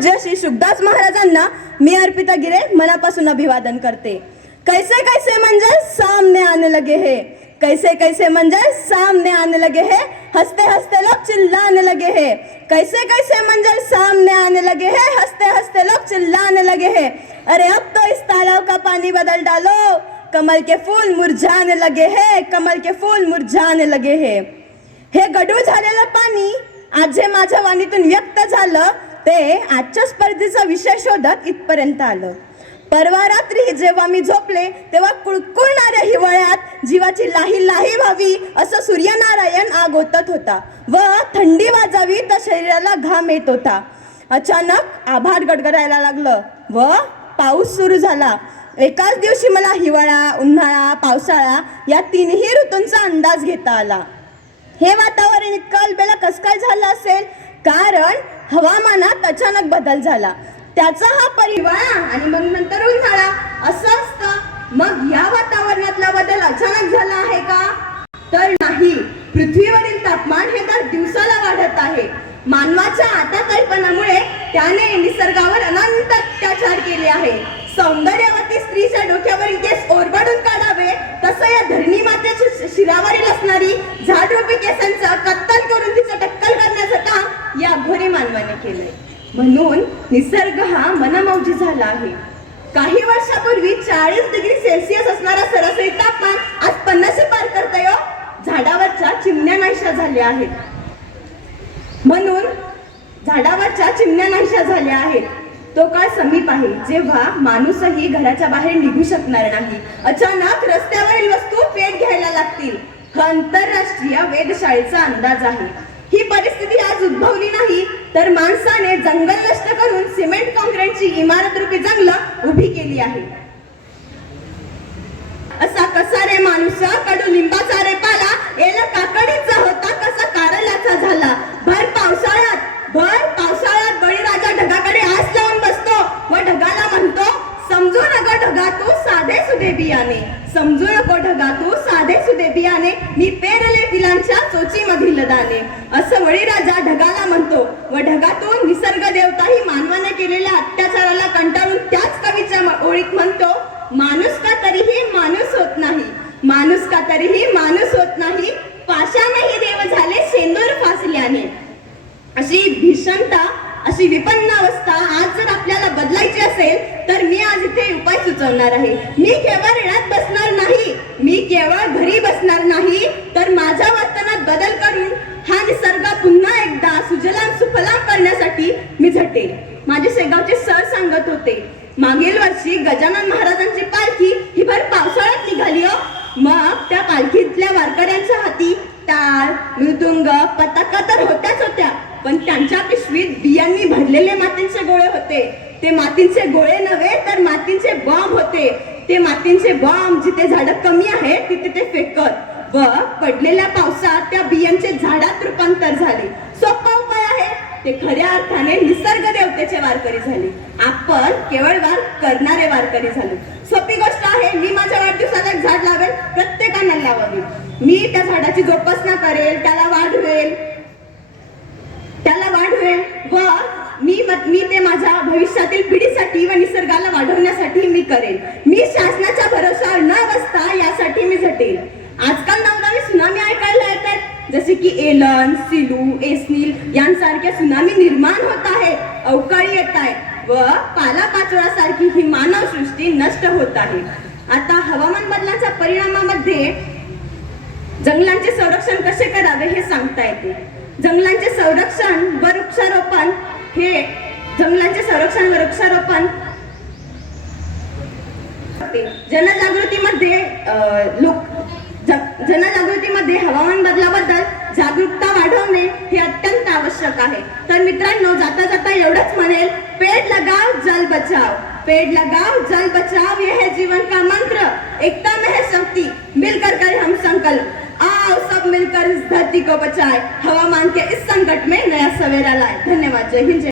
पूज्य श्री सुखदास महाराजांना मी अर्पिता गिरे मनापासून अभिवादन करते. कैसे कैसे मंजर सामने आने लगे हे. कैसे कैसे मंजर सामने आने लगे हे. हसते हसते लोग चिल्लाने लगे हे. कैसे कैसे मंजर सामने आने लगे हे. हसते हसते लोग चिल्लाने लगे हे. अरे अब तो इस तालाब का पानी बदल डालो. कमल के फूल मुरझाने लगे हे. कमल के फूल मुरझाने लगे हे. हे गडू झालेलं पाणी आज जे माझ्या वाणीतून व्यक्त झालं. ते आजच्या स्पर्धेचा विषय शोधत इथपर्यंत आलं. परवा रात्री जेव्हा मी झोपले तेव्हा कुळकुळणाऱ्या हिवाळ्यात जीवाची लाही लाही व्हावी असं सूर्यनारायण आग ओतत होता व थंडी वाजावी तर शरीराला घाम येत होता. अचानक आभार गडगडायला लागलं व पाऊस सुरू झाला. एकाच दिवशी मला हिवाळा उन्हाळा पावसाळा या तिन्ही ऋतूंचा अंदाज घेता आला. हे वातावरण इतकं अल्बेला कसं काय झालं असेल? कारण हवामानात अचानक बदल झाला. त्याचा हा परिवाळा आणि मग नंतर उन्हाळा असं असतं. मग या वातावरणातला बदल अचानक झाला आहे का? तर नाही. पृथ्वीवरील तापमान हे तर दिवसाला वाढत आहे. मानवाच्या आता कल्पनामुळे त्याने निसर्गावर अनंत अत्याचार केले आहे. सौंदर्यवती स्त्रीच्या डोक्यावरील केस ओरबडून काढावे तसं या धरणी मातेच्या शिरावरील असणारी केसांचा केसांचं केलंय. म्हणून निसर्ग हा मनमौजी झाला आहे. काही वर्षापूर्वी चाळीस डिग्री सेल्सिअस असणारा सरासरी तापमान आज पन्नास पार करतोय हो. झाडावरच्या चिमण्या नाहीशा झाल्या आहेत. म्हणून झाडावरच्या चिमण्या नाहीशा झाल्या आहेत. तो काळ समीप आहे. जेव्हा माणूसही घराच्या बाहेर निघू शकणार नाही. अचानक रस्त्यावरील वस्तू पेट घ्यायला लागतील. हा आंतरराष्ट्रीय वेधशाळेचा अंदाज आहे. ही परिस्थिती आज उद्भवली नाही तर माणसाने जंगल नष्ट करून सिमेंट कॉन्क्रीटची इमारत रूपी जंगल उभी केली आहे. असा कसा रे माणूस कडू लिंबाचा रे पाला एला काकडीचा होता कसा कारल्याचा झाला. भर पावसाळ्यात भर पावसाळ्यात बळीराजा ढगाकडे आस लावून बसतो. व ढगाला म्हणतो समजू नको ढगा तू साधे सुधे बियाणे समजू नको ढगा तू साधे सुधे बियाणे मी पेरले फिलांच्या चोची मधील दाणे. असं वळीराजा ढगाला म्हणतो. व ढगातून निसर्ग देवता ही मानवाने केलेल्या अत्याचाराला कंटाळून त्याच कवीच्या ओळीत म्हणतो माणूस का तरीही माणूस होत नाही? माणूस का तरीही माणूस होत नाही? पाशानेही देव झाले सेंदूर फासल्याने. अशी भीषणता अशी विपन्न अवस्था आज जर आपल्याला बदलायची असेल तर मी आज इथे उपाय सुचवणार आहे. मी केवळ रेण्यात बसणार नाही. मी केवळ घरी बसणार नाही. तर माझ्या वर्तनात बदल करून हा निसर्ग पुन्हा एकदा सुजलाम सुफलाम करण्यासाठी मी झटेल. माझे शेगावचे सर सांगत होते मागील वर्षी गजानन महाराजांची पालखी ही भर पावसाळ्यात निघाली हो. मग त्या पालखीतल्या वारकऱ्यांच्या हाती टाळ मृदुंग पताका तर होत्याच होत्या. पण त्यांच्या पिशवीत बियांनी भरलेले मातींचे गोळे होते. ते मातींचे गोळे नव्हे तर मातींचे बॉम्ब होते. ते मातींचे बॉम्ब जिथे झाडं कमी आहेत तिथे ते फेकत. व पडलेल्या पावसात त्या बियांचे झाडात रूपांतर झाले. सोपा उपाय आहे. ते खऱ्या अर्थाने निसर्ग देवतेचे वारकरी झाले. आपण केवळ वार करणारे वारकरी झालो. सोपी गोष्ट आहे. मी माझ्या वाढदिवसाला एक झाड लावेल प्रत्येकाने लावावी. मी त्या झाडाची जोपासना करेल त्याला वाढवेल. त्याला वाढवेल. व मी मी ते माझ्या भविष्यातील पिढीसाठी व निसर्गाला वाढवण्यासाठी मी करेन. मी शासनाच्या भरोशावर न बसता यासाठी मी झटेल. आजकाल नवनवी सुनामी ऐकायला येत आहेत जसे की एलन सिलू एसनील यांसारख्या सुनामी निर्माण होत आहेत अवकाळी येत आहे व पालापाचोळासारखी ही मानव सृष्टी नष्ट होत आहे. आता हवामान बदलाच्या परिणामामध्ये जंगलांचे संरक्षण कसे करावे हे सांगता येते. जंगलांचे संरक्षण व वृक्षारोपण हे जंगलांचे संरक्षण व वृक्षारोपण. जनजागृतीमध्ये लोक जनजागृतीमध्ये हवामान बदलाबद्दल जागरूकता वाढवणे हे अत्यंत आवश्यक आहे. तर मित्रांनो जाता जाता एवढंच म्हणेल पेड़ लगाव जल बचाव. पेड़ लगाव जल बचाव यह है जीवन का मंत्र. एकता में है शक्ति. मिलकर करें हम संकल्प. आओ सब मिलकर इस धरती को बचाए। हवामान के इस संकट में नया सवेरा लाए। धन्यवाद। जय हिंद